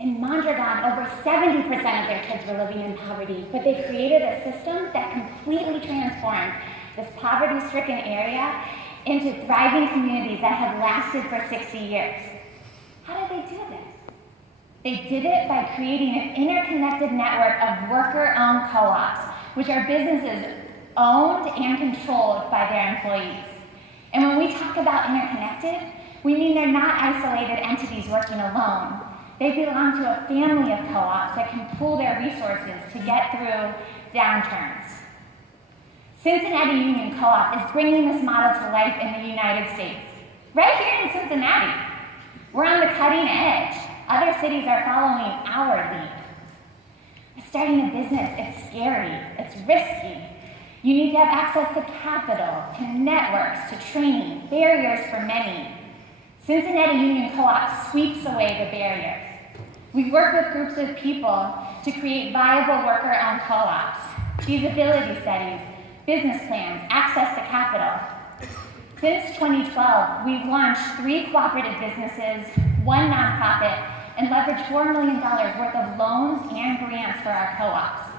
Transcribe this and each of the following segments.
In Mondragon, over 70% of their kids were living in poverty, but they created a system that completely transformed this poverty-stricken area into thriving communities that have lasted for 60 years. How did they do this? They did it by creating an interconnected network of worker-owned co-ops, which are businesses owned and controlled by their employees. And when we talk about interconnected, we mean they're not isolated entities working alone. They belong to a family of co-ops that can pool their resources to get through downturns. Cincinnati Union Co-op is bringing this model to life in the United States, right here in Cincinnati. We're on the cutting edge. Other cities are following our lead. Starting a business, it's scary, it's risky. You need to have access to capital, to networks, to training, barriers for many. Cincinnati Union Co-op sweeps away the barriers. We work with groups of people to create viable worker-owned co-ops, feasibility studies, business plans, access to capital. Since 2012, we've launched 3 cooperative businesses, 1 nonprofit, and leveraged $4 million worth of loans and grants for our co-ops.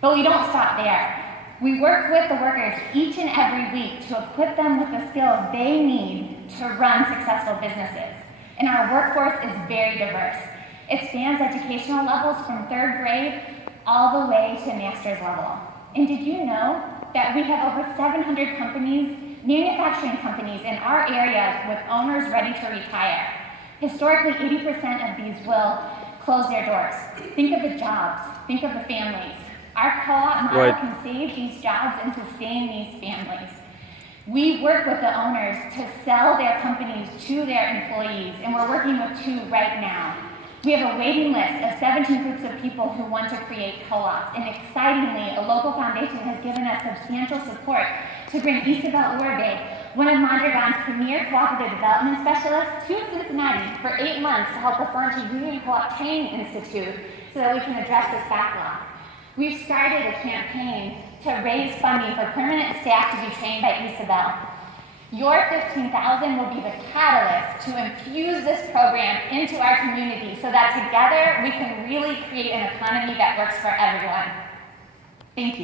But we don't stop there. We work with the workers each and every week to equip them with the skills they need to run successful businesses. And our workforce is very diverse. It spans educational levels from 3rd grade all the way to master's level. And did you know that we have over 700 companies, manufacturing companies in our area with owners ready to retire? Historically, 80% of these will close their doors. Think of the jobs, think of the families. Our co-op model can save these jobs and sustain these families. We work with the owners to sell their companies to their employees, and we're working with 2 right now. We have a waiting list of 17 groups of people who want to create co-ops, and excitingly, a local foundation has given us substantial support to bring Isabel Orbe, one of Mondragon's premier cooperative development specialists, to Cincinnati for 8 months to help us launch a Union Co-op Training Institute so that we can address this backlog. We've started a campaign to raise funding for permanent staff to be trained by Isabel. Your $15,000 will be the catalyst to infuse this program into our community so that together we can really create an economy that works for everyone. Thank you.